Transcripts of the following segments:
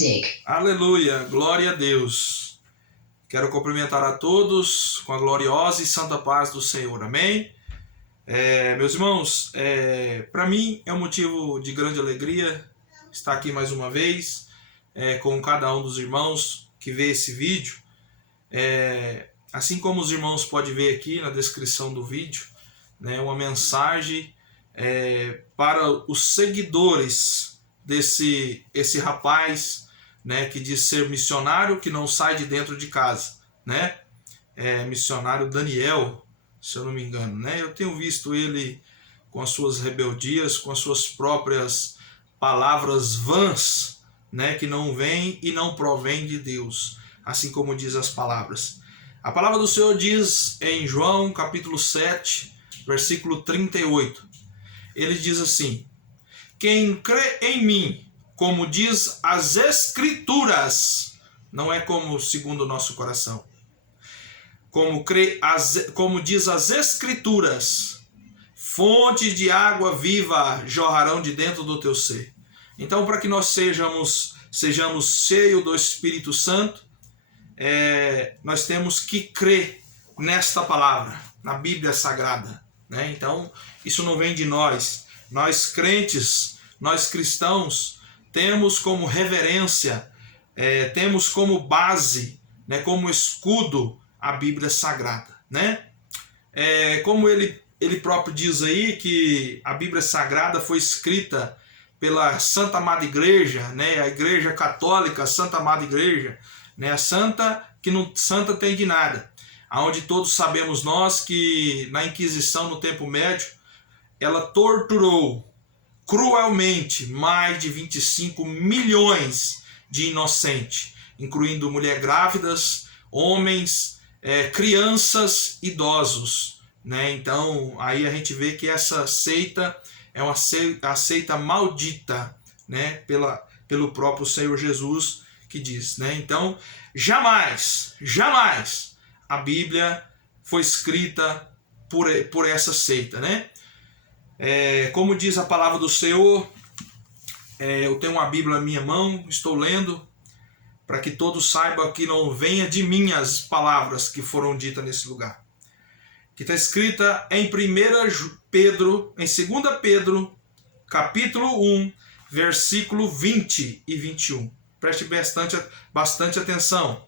music. Aleluia, glória a Deus. Quero cumprimentar a todos com a gloriosa e santa paz do Senhor, amém? Meus irmãos, para mim é um motivo de grande alegria estar aqui mais uma vez com cada um dos irmãos que vê esse vídeo. Assim como os irmãos podem ver aqui na descrição do vídeo, uma mensagem para os seguidores esse rapaz, que diz ser missionário, que não sai de dentro de casa, missionário Daniel, se eu não me engano, Eu tenho visto ele com as suas rebeldias, com as suas próprias palavras vãs, que não vêm e não provém de Deus, assim como diz as palavras. A palavra do Senhor diz em João capítulo 7, versículo 38. Ele diz assim: quem crê em mim, como diz as Escrituras, não é como segundo o nosso coração, como diz as Escrituras, fontes de água viva jorrarão de dentro do teu ser. Então, para que nós sejamos cheios do Espírito Santo, nós temos que crer nesta palavra, na Bíblia Sagrada. Então, isso não vem de nós. Nós crentes, nós cristãos, temos como reverência, temos como base, como escudo a Bíblia Sagrada. Como ele próprio diz aí que a Bíblia Sagrada foi escrita pela Santa Amada Igreja, a Igreja Católica, a Santa Amada Igreja, a Santa que não santa tem de nada. Aonde todos sabemos nós que na Inquisição no tempo médio, ela torturou cruelmente mais de 25 milhões de inocentes, incluindo mulheres grávidas, homens, crianças, idosos. Então, aí a gente vê que essa seita é uma seita maldita, pelo próprio Senhor Jesus, que diz. Então, jamais a Bíblia foi escrita por essa seita. Como diz a palavra do Senhor, eu tenho uma Bíblia na minha mão, estou lendo, para que todos saibam que não venha de mim as palavras que foram ditas nesse lugar. Que está escrita em 2 Pedro, capítulo 1, versículo 20 e 21. Preste bastante atenção.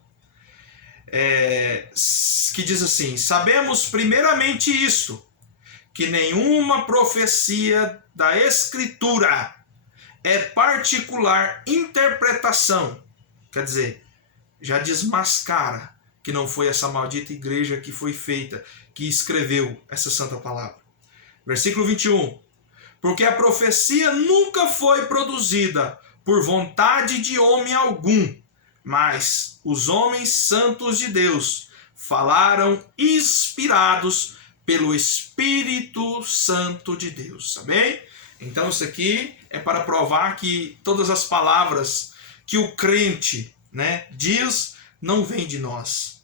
Que diz assim: sabemos primeiramente isto, que nenhuma profecia da Escritura é particular interpretação. Quer dizer, já desmascara que não foi essa maldita igreja que foi feita, que escreveu essa santa palavra. Versículo 21. Porque a profecia nunca foi produzida por vontade de homem algum, mas os homens santos de Deus falaram inspirados pelo Espírito Santo de Deus. Amém? Então isso aqui é para provar que todas as palavras que o crente diz não vem de nós,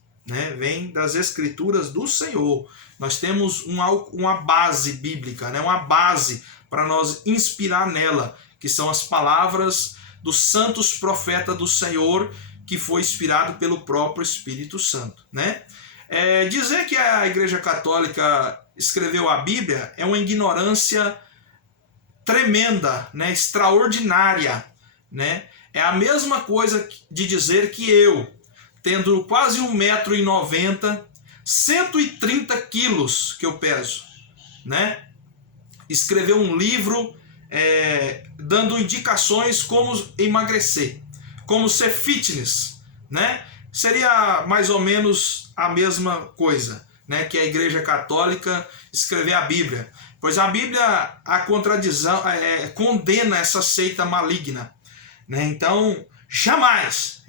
vem das Escrituras do Senhor. Nós temos uma base bíblica, uma base para nós inspirar nela, que são as palavras dos santos profetas do Senhor, que foi inspirado pelo próprio Espírito Santo. Dizer que a Igreja Católica escreveu a Bíblia é uma ignorância tremenda, extraordinária. É a mesma coisa de dizer que eu, tendo quase 1,90 m, 130 quilos que eu peso, escrever um livro dando indicações como emagrecer, como ser fitness, seria mais ou menos a mesma coisa, que a Igreja Católica escrever a Bíblia, pois a Bíblia, a contradição, condena essa seita maligna. Então, jamais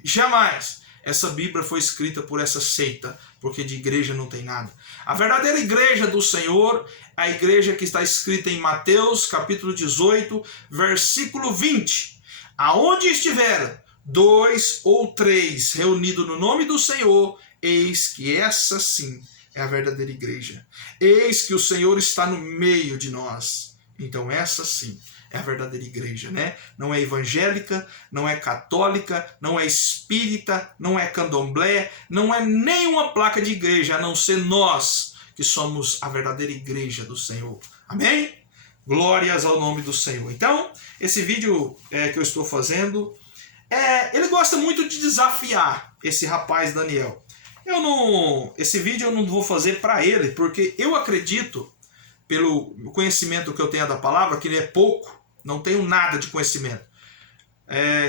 essa Bíblia foi escrita por essa seita, porque de igreja não tem nada. A verdadeira igreja do Senhor, a igreja que está escrita em Mateus, capítulo 18, versículo 20. Aonde estiver 2 ou 3 reunidos no nome do Senhor, eis que essa sim é a verdadeira igreja. Eis que o Senhor está no meio de nós. Então essa sim é a verdadeira igreja, né? Não é evangélica, não é católica, não é espírita, não é candomblé, não é nenhuma placa de igreja, a não ser nós que somos a verdadeira igreja do Senhor. Amém? Glórias ao nome do Senhor. Então, esse vídeo que eu estou fazendo, ele gosta muito de desafiar esse rapaz Daniel. Esse vídeo eu não vou fazer para ele, porque eu acredito, pelo conhecimento que eu tenho da palavra, que ele é pouco, não tenho nada de conhecimento.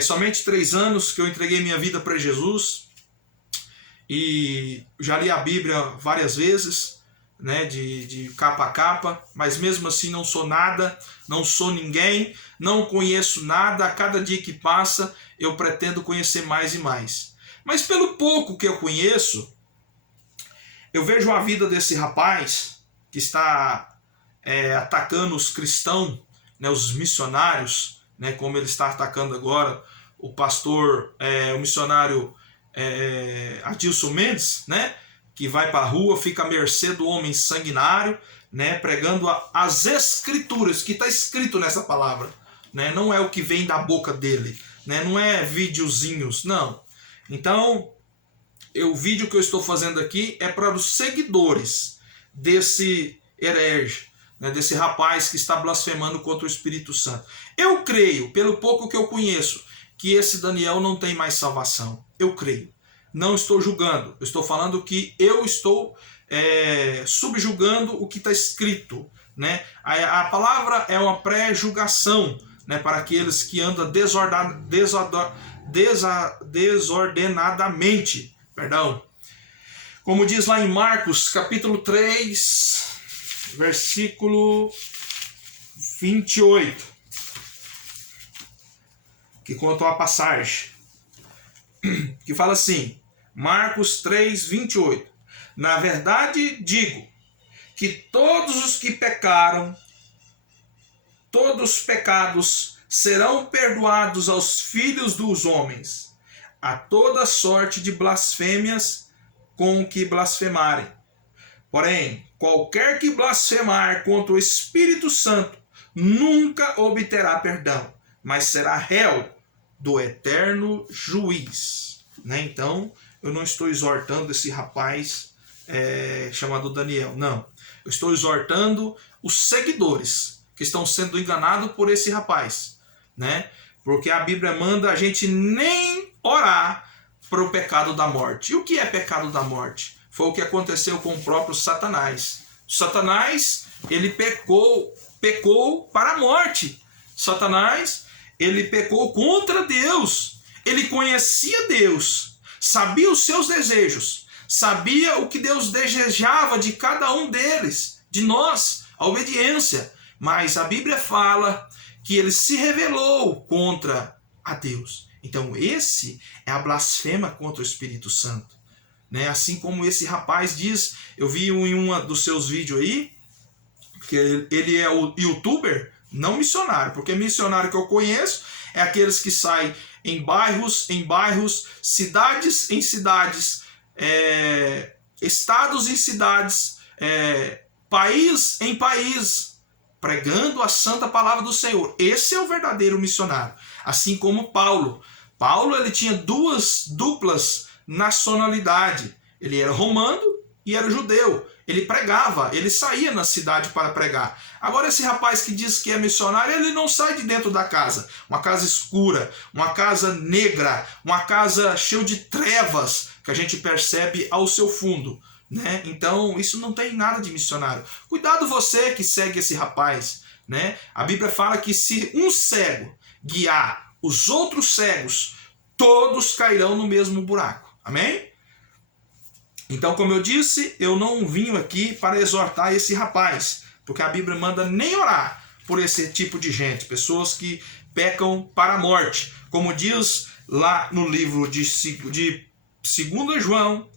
Somente 3 anos que eu entreguei minha vida para Jesus, e já li a Bíblia várias vezes, né, de capa a capa, mas mesmo assim não sou nada, não sou ninguém, não conheço nada. A cada dia que passa eu pretendo conhecer mais e mais. Mas pelo pouco que eu conheço, eu vejo a vida desse rapaz que está atacando os cristãos, né, os missionários, né, como ele está atacando agora o pastor, o missionário Adilson Mendes, né, que vai para a rua, fica à mercê do homem sanguinário, né, pregando as escrituras, que está escrito nessa palavra, né, não é o que vem da boca dele, né, não é videozinhos, não. Então, o vídeo que eu estou fazendo aqui é para os seguidores desse herege, né, desse rapaz que está blasfemando contra o Espírito Santo. Eu creio, pelo pouco que eu conheço, que esse Daniel não tem mais salvação. Eu creio. Não estou julgando. Eu estou falando que eu estou subjugando o que está escrito, né? A palavra é uma pré-julgação, né, para aqueles que andam desordenadamente, perdão. Como diz lá em Marcos, capítulo 3, versículo 28, que contou a passagem, que fala assim, Marcos 3, 28. Na verdade digo que todos os que pecaram, todos os pecados serão perdoados aos filhos dos homens, a toda sorte de blasfêmias com que blasfemarem. Porém, qualquer que blasfemar contra o Espírito Santo nunca obterá perdão, mas será réu do eterno juiz. Né? Então, eu não estou exortando esse rapaz chamado Daniel, não. Eu estou exortando os seguidores que estão sendo enganados por esse rapaz, né? Porque a Bíblia manda a gente nem orar para o pecado da morte. E o que é pecado da morte? Foi o que aconteceu com o próprio Satanás. Satanás, ele pecou para a morte. Satanás, ele pecou contra Deus. Ele conhecia Deus, sabia os seus desejos, sabia o que Deus desejava de cada um deles, de nós, a obediência. Mas a Bíblia fala que ele se rebelou contra a Deus. Então esse é a blasfema contra o Espírito Santo. Né? Assim como esse rapaz diz, eu vi em um dos seus vídeos aí, que ele é o youtuber, não missionário, porque missionário que eu conheço é aqueles que saem em bairros, cidades em cidades, estados em cidades, país em país, pregando a santa palavra do Senhor. Esse é o verdadeiro missionário. Assim como Paulo. Paulo, ele tinha duplas nacionalidades. Ele era romano e era judeu. Ele pregava, ele saía na cidade para pregar. Agora esse rapaz que diz que é missionário, ele não sai de dentro da casa. Uma casa escura, uma casa negra, uma casa cheia de trevas, que a gente percebe ao seu fundo. Né? Então isso não tem nada de missionário. Cuidado você que segue esse rapaz. Né? A Bíblia fala que se um cego guiar os outros cegos, todos cairão no mesmo buraco. Amém? Então, como eu disse, eu não vim aqui para exortar esse rapaz, porque a Bíblia manda nem orar por esse tipo de gente, pessoas que pecam para a morte. Como diz lá no livro de 2 João,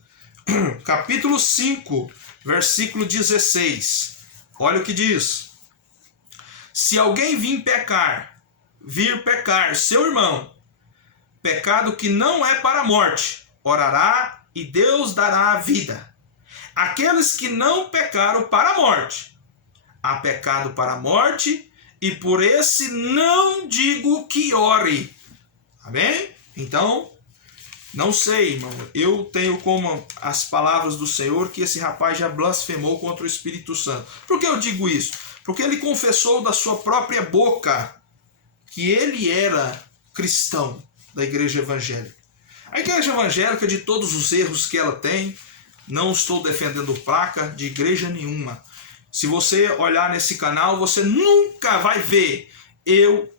capítulo 5, versículo 16. Olha o que diz. Se alguém vir pecar seu irmão, pecado que não é para a morte, orará e Deus dará a vida. Aqueles que não pecaram para a morte, há pecado para a morte, e por esse não digo que ore. Amém? Então, não sei, irmão. Eu tenho como as palavras do Senhor que esse rapaz já blasfemou contra o Espírito Santo. Por que eu digo isso? Porque ele confessou da sua própria boca que ele era cristão da igreja evangélica. A igreja evangélica, de todos os erros que ela tem, não estou defendendo placa de igreja nenhuma. Se você olhar nesse canal, você nunca vai ver eu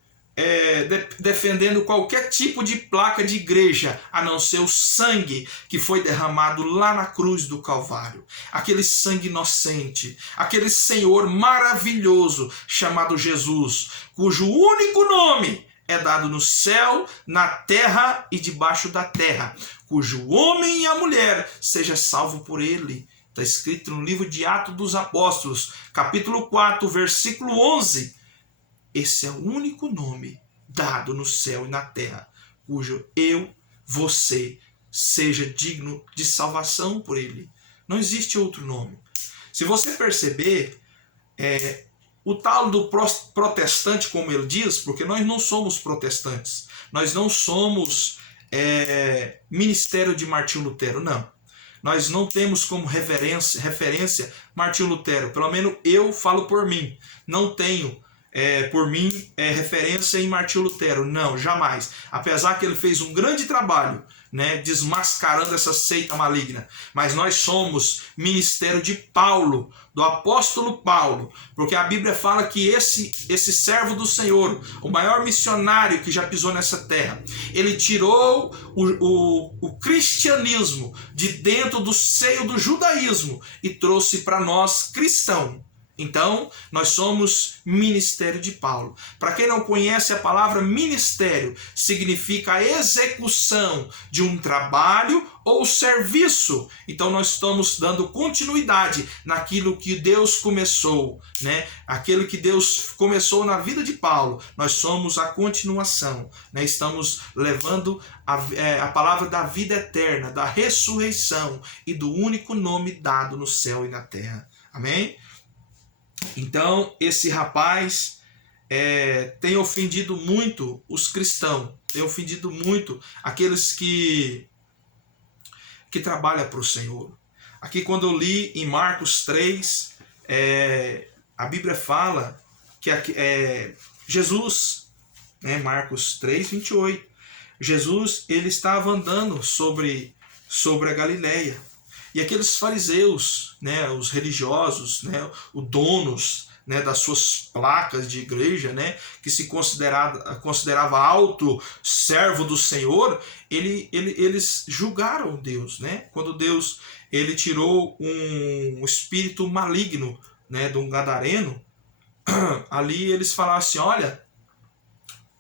defendendo qualquer tipo de placa de igreja, a não ser o sangue que foi derramado lá na cruz do Calvário. Aquele sangue inocente, aquele Senhor maravilhoso chamado Jesus, cujo único nome é dado no céu, na terra e debaixo da terra, cujo homem e a mulher seja salvo por ele. Está escrito no livro de Atos dos Apóstolos, capítulo 4, versículo 11. Esse é o único nome dado no céu e na terra, cujo você seja digno de salvação por ele. Não existe outro nome. Se você perceber, o tal do protestante, como ele diz, porque nós não somos protestantes, nós não somos ministério de Martinho Lutero, não. Nós não temos como referência Martinho Lutero, pelo menos eu falo por mim, não tenho por mim referência em Martinho Lutero, não, jamais. Apesar que ele fez um grande trabalho, né, desmascarando essa seita maligna, mas nós somos ministério de Paulo, do apóstolo Paulo, porque a Bíblia fala que esse servo do Senhor, o maior missionário que já pisou nessa terra, ele tirou o cristianismo de dentro do seio do judaísmo e trouxe para nós cristão. Então, nós somos ministério de Paulo. Para quem não conhece, a palavra ministério significa a execução de um trabalho ou serviço. Então, nós estamos dando continuidade naquilo que Deus começou, né? Aquilo que Deus começou na vida de Paulo. Nós somos a continuação, né? Estamos levando a palavra da vida eterna, da ressurreição e do único nome dado no céu e na terra. Amém? Então, esse rapaz tem ofendido muito os cristãos, tem ofendido muito aqueles que trabalham para o Senhor. Aqui, quando eu li em Marcos 3, a Bíblia fala que Jesus, né, Marcos 3, 28, Jesus ele estava andando sobre a Galileia. E aqueles fariseus, né, os religiosos, né, os donos, né, das suas placas de igreja, né, que se considerava alto servo do Senhor, eles julgaram Deus, né? Quando Deus ele tirou um espírito maligno, né, de um gadareno, ali eles falaram assim: olha,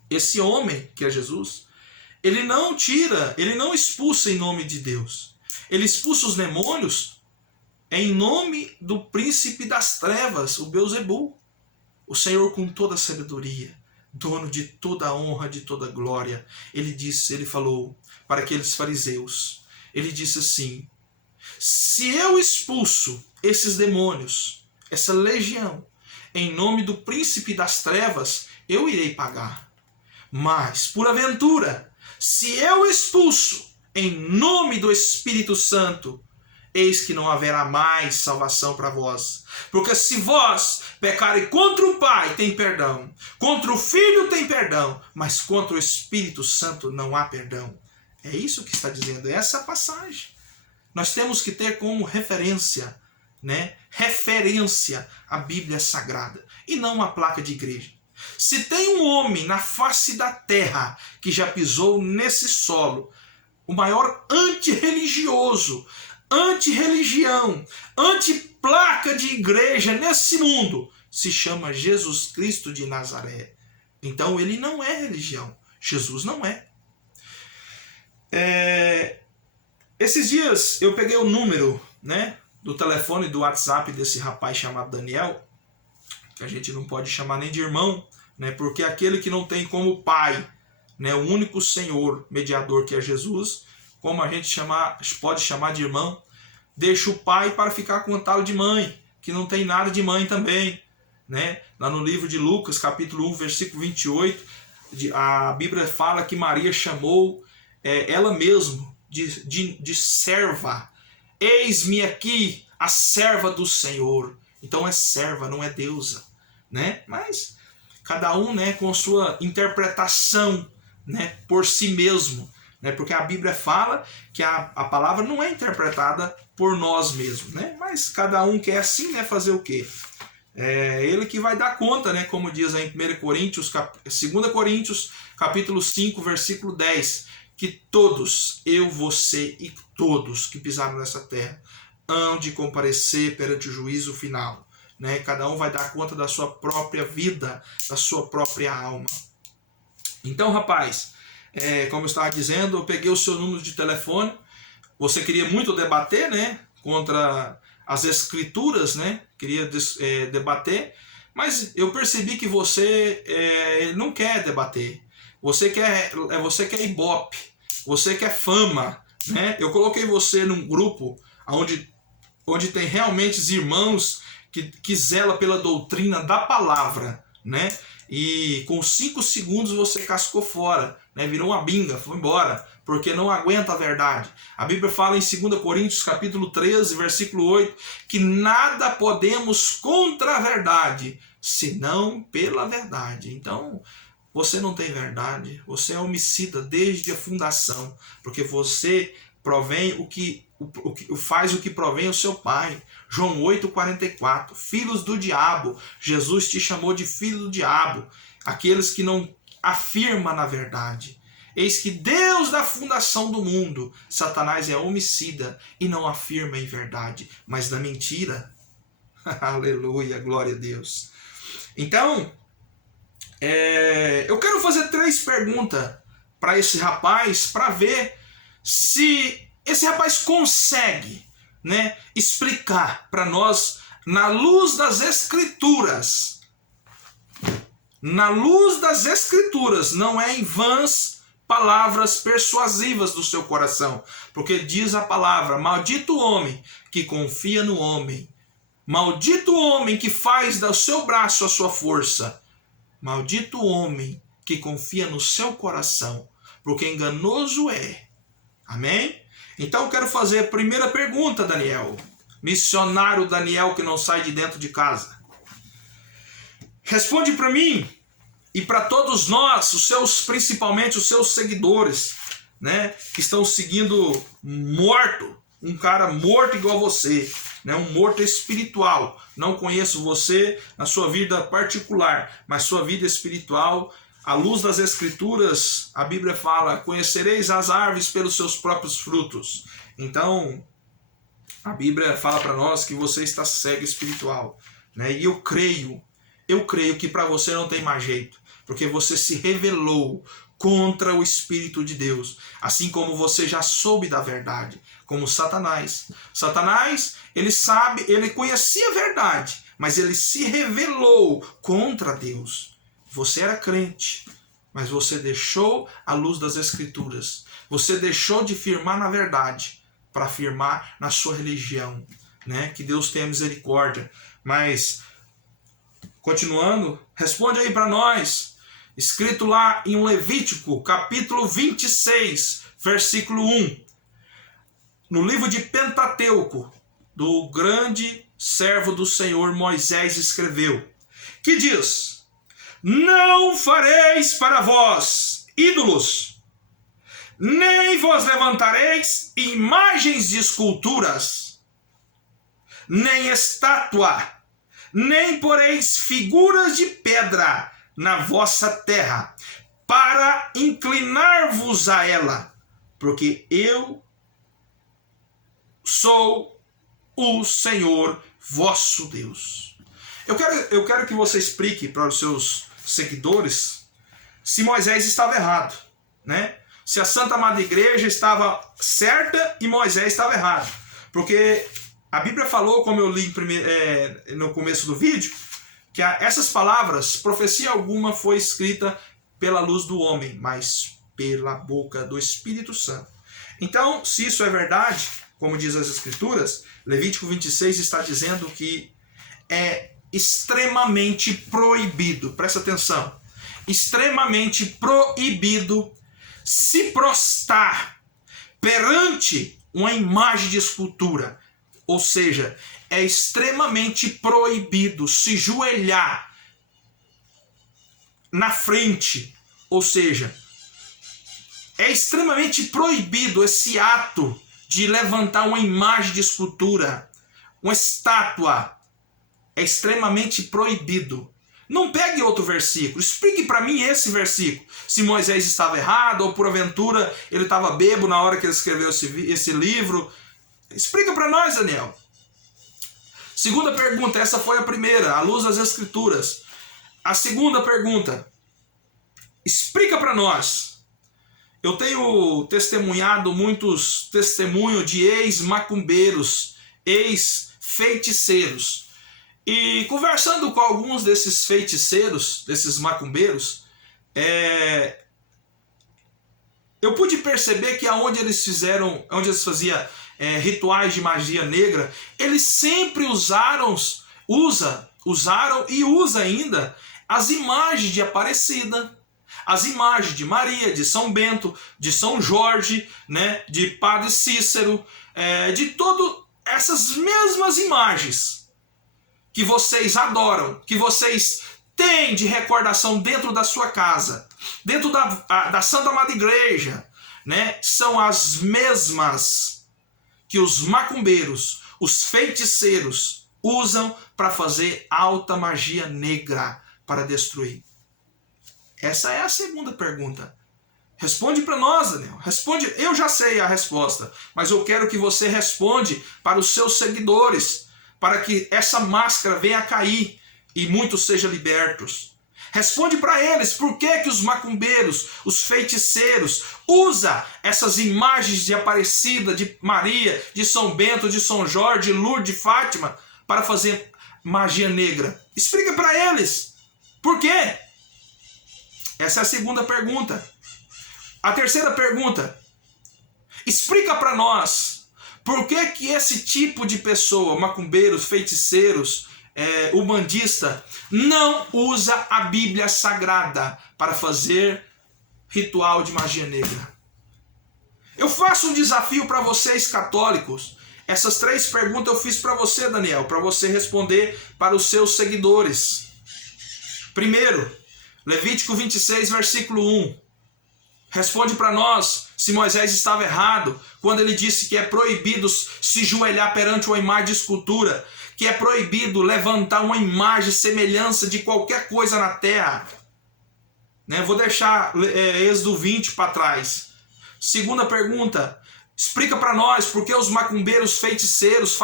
esse homem que é Jesus, ele não expulsa em nome de Deus. Ele expulsa os demônios em nome do príncipe das trevas, o Beelzebul. O Senhor com toda a sabedoria, dono de toda a honra, de toda a glória. Ele falou para aqueles fariseus, ele disse assim: se eu expulso esses demônios, essa legião, em nome do príncipe das trevas, eu irei pagar. Mas, por aventura, se eu expulso em nome do Espírito Santo, eis que não haverá mais salvação para vós. Porque se vós pecarem contra o Pai, tem perdão. Contra o Filho tem perdão. Mas contra o Espírito Santo não há perdão. É isso que está dizendo, essa passagem. Nós temos que ter como referência, né? Referência a Bíblia Sagrada. E não a placa de igreja. Se tem um homem na face da terra que já pisou nesse solo, o maior antirreligioso, antirreligião, antiplaca de igreja nesse mundo, se chama Jesus Cristo de Nazaré. Então ele não é religião. Jesus não é. Esses dias eu peguei o número, né, do telefone do WhatsApp desse rapaz chamado Daniel, que a gente não pode chamar nem de irmão, né, porque aquele que não tem como pai, né, o único Senhor mediador que é Jesus, como a gente pode chamar de irmão, deixa o pai para ficar com o tal de mãe, que não tem nada de mãe também. né? Lá no livro de Lucas, capítulo 1, versículo 28, a Bíblia fala que Maria chamou ela mesma de serva. Eis-me aqui, a serva do Senhor. Então é serva, não é deusa, né? Mas cada um, né, com sua interpretação, né, por si mesmo, né? Porque a Bíblia fala que a palavra não é interpretada por nós mesmos, né? Mas cada um quer assim, né, fazer o quê? É ele que vai dar conta, né? Como diz em 2 Coríntios, capítulo 5, versículo 10, que todos, eu, você e todos que pisaram nessa terra, hão de comparecer perante o juízo final, né? Cada um vai dar conta da sua própria vida, da sua própria alma. Então, rapaz, como eu estava dizendo, eu peguei o seu número de telefone. Você queria muito debater, né, contra as escrituras, né? Queria debater, mas eu percebi que você não quer debater. Você quer ibope, você quer fama, né? Eu coloquei você num grupo onde tem realmente irmãos que zela pela doutrina da palavra, né? E com 5 segundos você cascou fora, né? Virou uma binga, foi embora, porque não aguenta a verdade. A Bíblia fala em 2 Coríntios, capítulo 13, versículo 8, que nada podemos contra a verdade, senão pela verdade. Então, você não tem verdade, você é homicida desde a fundação, porque você faz o que provém o seu pai. João 8,44, filhos do diabo. Jesus te chamou de filho do diabo, aqueles que não afirmam na verdade. Eis que Deus da fundação do mundo, Satanás é homicida e não afirma em verdade, mas na mentira. Aleluia, glória a Deus. Então, eu quero fazer 3 perguntas para esse rapaz, para ver se esse rapaz consegue, né, explicar para nós, na luz das Escrituras. Na luz das Escrituras, não é em vãs palavras persuasivas do seu coração. Porque diz a palavra, maldito o homem que confia no homem. Maldito o homem que faz do seu braço a sua força. Maldito o homem que confia no seu coração, porque enganoso é. Amém? Então eu quero fazer a primeira pergunta, Daniel. Missionário Daniel que não sai de dentro de casa. Responde para mim e para todos nós, principalmente os seus seguidores, né, que estão seguindo um cara morto igual você, né, um morto espiritual. Não conheço você na sua vida particular, mas sua vida espiritual, à luz das Escrituras, a Bíblia fala, conhecereis as árvores pelos seus próprios frutos. Então, a Bíblia fala para nós que você está cego espiritual, né? E eu creio que para você não tem mais jeito, porque você se rebelou contra o Espírito de Deus, assim como você já soube da verdade, como Satanás. Satanás, ele conhecia a verdade, mas ele se rebelou contra Deus. Você era crente, mas você deixou a luz das Escrituras. Você deixou de firmar na verdade para firmar na sua religião, né? Que Deus tenha misericórdia. Mas, continuando, responde aí para nós. Escrito lá em Levítico, capítulo 26, versículo 1. No livro de Pentateuco, do grande servo do Senhor Moisés escreveu, que diz: não fareis para vós ídolos, nem vos levantareis imagens de esculturas, nem estátua, nem poreis figuras de pedra na vossa terra, para inclinar-vos a ela, porque eu sou o Senhor vosso Deus. Eu quero que você explique para os seus seguidores se Moisés estava errado, né? Se a Santa Madre Igreja estava certa e Moisés estava errado. Porque a Bíblia falou, como eu li no começo do vídeo, que essas palavras, profecia alguma foi escrita pela luz do homem, mas pela boca do Espírito Santo. Então, se isso é verdade, como diz as Escrituras, Levítico 26 está dizendo que é extremamente proibido, presta atenção, extremamente proibido se prostrar perante uma imagem de escultura. Ou seja, é extremamente proibido se joelhar na frente. Ou seja, é extremamente proibido esse ato de levantar uma imagem de escultura, uma estátua. É extremamente proibido. Não pegue outro versículo, explique para mim esse versículo. Se Moisés estava errado ou por aventura ele estava bêbado na hora que ele escreveu esse livro. Explica para nós, Daniel. Segunda pergunta, essa foi a primeira, à luz das Escrituras. A segunda pergunta, explica para nós. Eu tenho testemunhado muitos testemunhos de ex-macumbeiros, ex-feiticeiros. E conversando com alguns desses feiticeiros, desses macumbeiros, eu pude perceber que onde eles faziam rituais de magia negra, eles sempre usaram e usam ainda as imagens de Aparecida, as imagens de Maria, de São Bento, de São Jorge, né, de Padre Cícero, de todas essas mesmas imagens que vocês adoram, que vocês têm de recordação dentro da sua casa, dentro da Santa Amada Igreja, né? São as mesmas que os macumbeiros, os feiticeiros usam para fazer alta magia negra para destruir. Essa é a segunda pergunta. Responde para nós, Daniel. Responde. Eu já sei a resposta, mas eu quero que você responda para os seus seguidores, para que essa máscara venha a cair e muitos sejam libertos. Responde para eles por que os macumbeiros, os feiticeiros, usam essas imagens de Aparecida, de Maria, de São Bento, de São Jorge, de Lourdes, de Fátima, para fazer magia negra. Explica para eles. Por quê? Essa é a segunda pergunta. A terceira pergunta. Explica para nós. Por que esse tipo de pessoa, macumbeiros, feiticeiros, umbandista, não usa a Bíblia Sagrada para fazer ritual de magia negra? Eu faço um desafio para vocês católicos. Essas 3 perguntas eu fiz para você, Daniel, para você responder para os seus seguidores. Primeiro, Levítico 26, versículo 1. Responde para nós se Moisés estava errado quando ele disse que é proibido se joelhar perante uma imagem de escultura, que é proibido levantar uma imagem, semelhança de qualquer coisa na terra. Vou deixar Êxodo 20 para trás. Segunda pergunta, explica para nós por que os macumbeiros feiticeiros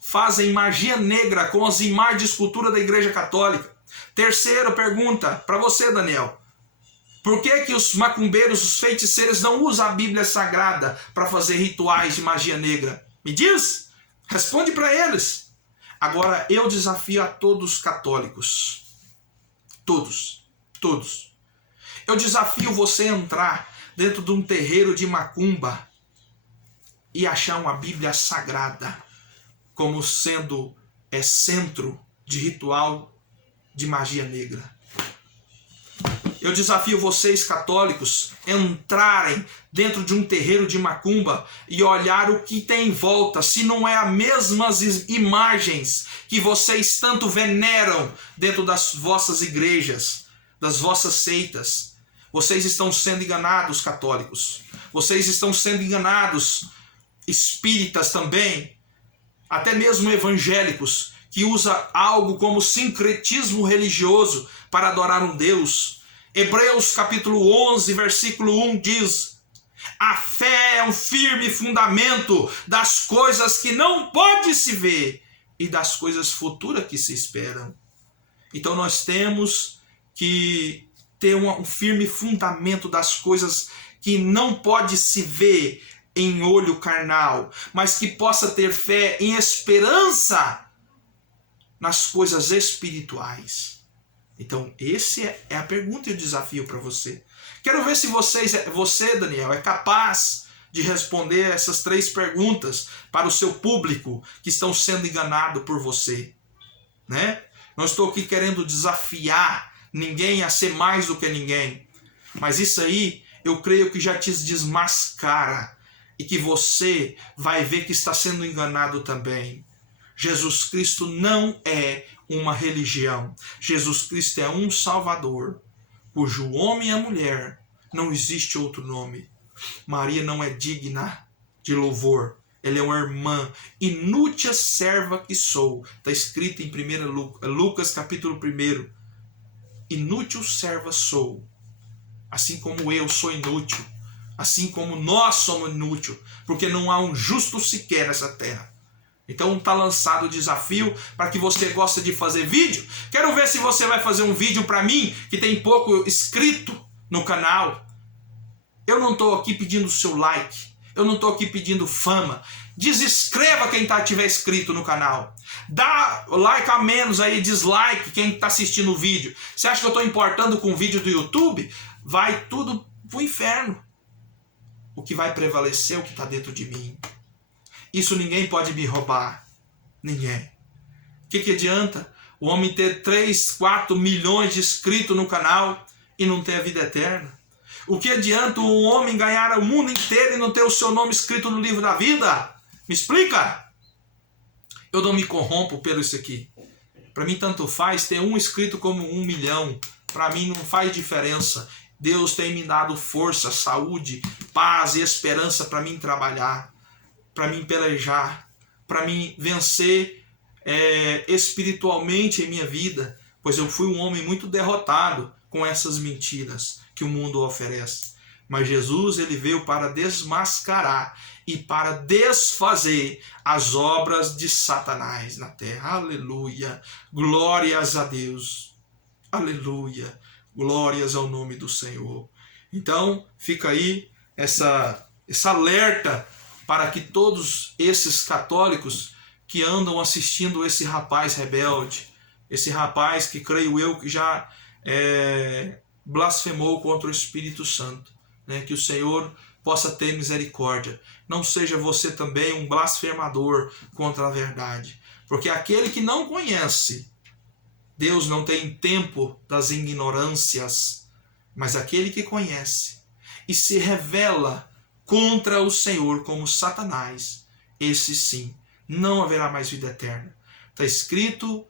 fazem magia negra com as imagens de escultura da Igreja Católica. Terceira pergunta, para você, Daniel. Por que os macumbeiros, os feiticeiros não usam a Bíblia Sagrada para fazer rituais de magia negra? Me diz? Responde para eles. Agora eu desafio a todos os católicos. Todos. Eu desafio você a entrar dentro de um terreiro de macumba e achar uma Bíblia Sagrada como sendo centro de ritual de magia negra. Eu desafio vocês, católicos, entrarem dentro de um terreiro de macumba e olhar o que tem em volta, se não é as mesmas imagens que vocês tanto veneram dentro das vossas igrejas, das vossas seitas. Vocês estão sendo enganados, católicos. Vocês estão sendo enganados, espíritas também, até mesmo evangélicos, que usam algo como sincretismo religioso para adorar um Deus. Hebreus capítulo 11, versículo 1 diz: a fé é um firme fundamento das coisas que não pode se ver e das coisas futuras que se esperam. Então nós temos que ter um firme fundamento das coisas que não pode se ver em olho carnal, mas que possa ter fé em esperança nas coisas espirituais. Então, esse é a pergunta e o desafio para você. Quero ver se você, Daniel, é capaz de responder essas 3 perguntas para o seu público que estão sendo enganados por você, né? Não estou aqui querendo desafiar ninguém a ser mais do que ninguém. Mas isso aí, eu creio que já te desmascara e que você vai ver que está sendo enganado também. Jesus Cristo não é uma religião. Jesus Cristo é um Salvador, cujo homem e a mulher não existe outro nome. Maria não é digna de louvor. Ela é uma irmã, inútil serva que sou. Está escrito em 1 Lucas capítulo 1. Inútil serva sou. Assim como eu sou inútil. Assim como nós somos inúteis. Porque não há um justo sequer nessa terra. Então está lançado o desafio para que você gosta de fazer vídeo. Quero ver se você vai fazer um vídeo para mim, que tem pouco inscrito no canal. Eu não estou aqui pedindo o seu like. Eu não estou aqui pedindo fama. Desinscreva quem tiver inscrito no canal. Dá like a menos aí, dislike quem está assistindo o vídeo. Você acha que eu estou importando com o vídeo do YouTube? Vai tudo pro inferno. O que vai prevalecer é o que está dentro de mim. Isso ninguém pode me roubar. Ninguém. O que adianta o homem ter 3, 4 milhões de inscritos no canal e não ter a vida eterna? O que adianta um homem ganhar o mundo inteiro e não ter o seu nome escrito no livro da vida? Me explica? Eu não me corrompo pelo isso aqui. Para mim tanto faz ter um inscrito como 1 milhão. Para mim não faz diferença. Deus tem me dado força, saúde, paz e esperança para mim trabalhar, para mim pelejar, para mim vencer espiritualmente em minha vida, pois eu fui um homem muito derrotado com essas mentiras que o mundo oferece. Mas Jesus, ele veio para desmascarar e para desfazer as obras de Satanás na terra. Aleluia! Glórias a Deus! Aleluia! Glórias ao nome do Senhor. Então, fica aí essa alerta para que todos esses católicos que andam assistindo esse rapaz rebelde, esse rapaz que creio eu que já blasfemou contra o Espírito Santo, né? Que o Senhor possa ter misericórdia. Não seja você também um blasfemador contra a verdade, porque aquele que não conhece, Deus não tem tempo das ignorâncias, mas aquele que conhece e se revela contra o Senhor como Satanás, esse sim, não haverá mais vida eterna. Está escrito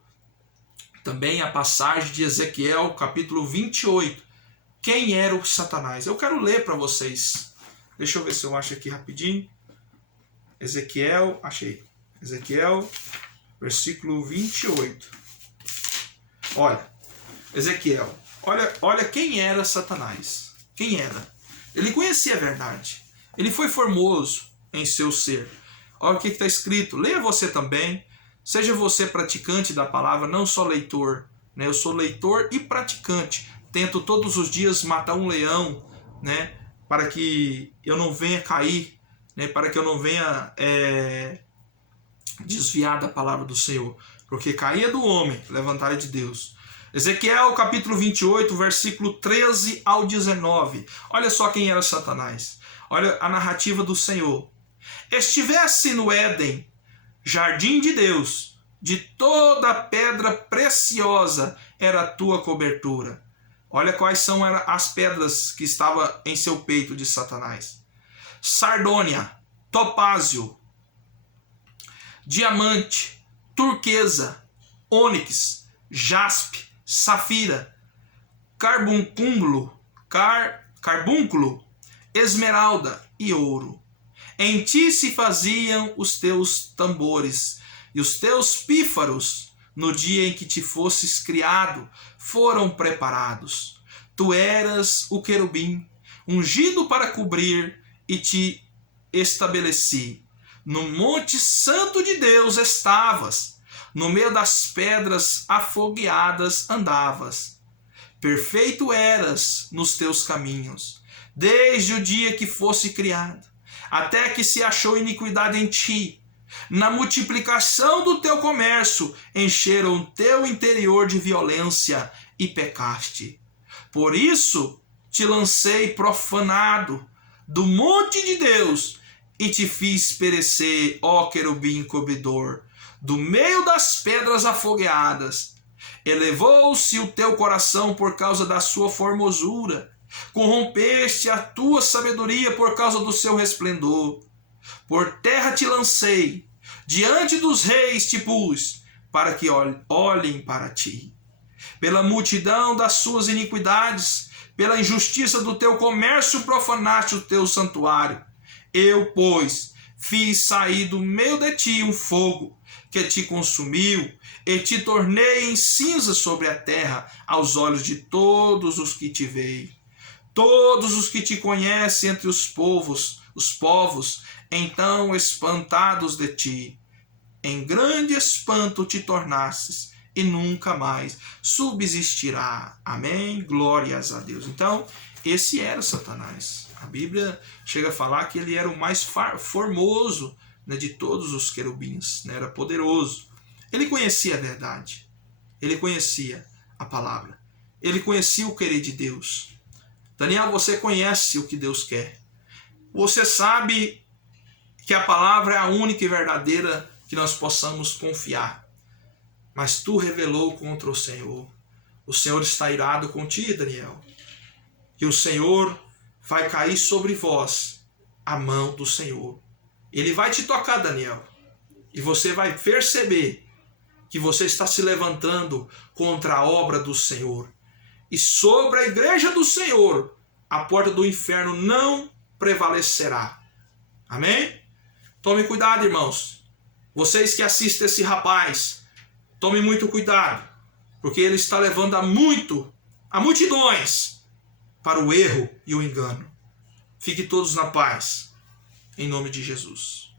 também a passagem de Ezequiel, capítulo 28. Quem era o Satanás? Eu quero ler para vocês. Deixa eu ver se eu acho aqui rapidinho. Ezequiel, achei. Ezequiel, versículo 28. Olha, Ezequiel, olha quem era Satanás. Quem era? Ele conhecia a verdade. Ele foi formoso em seu ser. Olha o que está escrito. Leia você também. Seja você praticante da palavra, não só leitor. Né? Eu sou leitor e praticante. Tento todos os dias matar um leão, né? Para que eu não venha cair, né? Para que eu não venha desviar da palavra do Senhor. Porque cair é do homem, levantar é de Deus. Ezequiel capítulo 28, versículo 13 ao 19. Olha só quem era Satanás. Olha a narrativa do Senhor. Estivesse no Éden, jardim de Deus, de toda pedra preciosa era a tua cobertura. Olha quais são as pedras que estavam em seu peito de Satanás. Sardônia, topázio, diamante, turquesa, ônix, jaspe, safira, carbúnculo, esmeralda e ouro. Em ti se faziam os teus tambores, e os teus pífaros, no dia em que te fosses criado, foram preparados. Tu eras o querubim, ungido para cobrir, e te estabeleci. No monte santo de Deus estavas, no meio das pedras afogueadas andavas. Perfeito eras nos teus caminhos, desde o dia que fosse criado, até que se achou iniquidade em ti. Na multiplicação do teu comércio, encheram teu interior de violência e pecaste. Por isso te lancei profanado do monte de Deus e te fiz perecer, ó querubim cobridor, do meio das pedras afogueadas. Elevou-se o teu coração por causa da sua formosura. Corrompeste a tua sabedoria por causa do seu resplendor. Por terra te lancei, diante dos reis te pus, para que olhem para ti. Pela multidão das suas iniquidades, pela injustiça do teu comércio profanaste o teu santuário. Eu, pois, fiz sair do meio de ti um fogo que te consumiu, e te tornei em cinza sobre a terra, aos olhos de todos os que te veem. Todos os que te conhecem entre os povos, então espantados de ti, em grande espanto te tornastes, e nunca mais subsistirá. Amém? Glórias a Deus. Então, esse era Satanás. A Bíblia chega a falar que ele era o mais formoso, né, de todos os querubins, né? Era poderoso. Ele conhecia a verdade. Ele conhecia a palavra. Ele conhecia o querer de Deus. Daniel, você conhece o que Deus quer. Você sabe que a palavra é a única e verdadeira que nós possamos confiar. Mas tu revelou contra o Senhor. O Senhor está irado contigo, Daniel. E o Senhor vai cair sobre vós a mão do Senhor. Ele vai te tocar, Daniel. E você vai perceber que você está se levantando contra a obra do Senhor. E sobre a igreja do Senhor, a porta do inferno não prevalecerá. Amém? Tome cuidado, irmãos. Vocês que assistem esse rapaz, tome muito cuidado, porque ele está levando a multidões para o erro e o engano. Fique todos na paz, em nome de Jesus.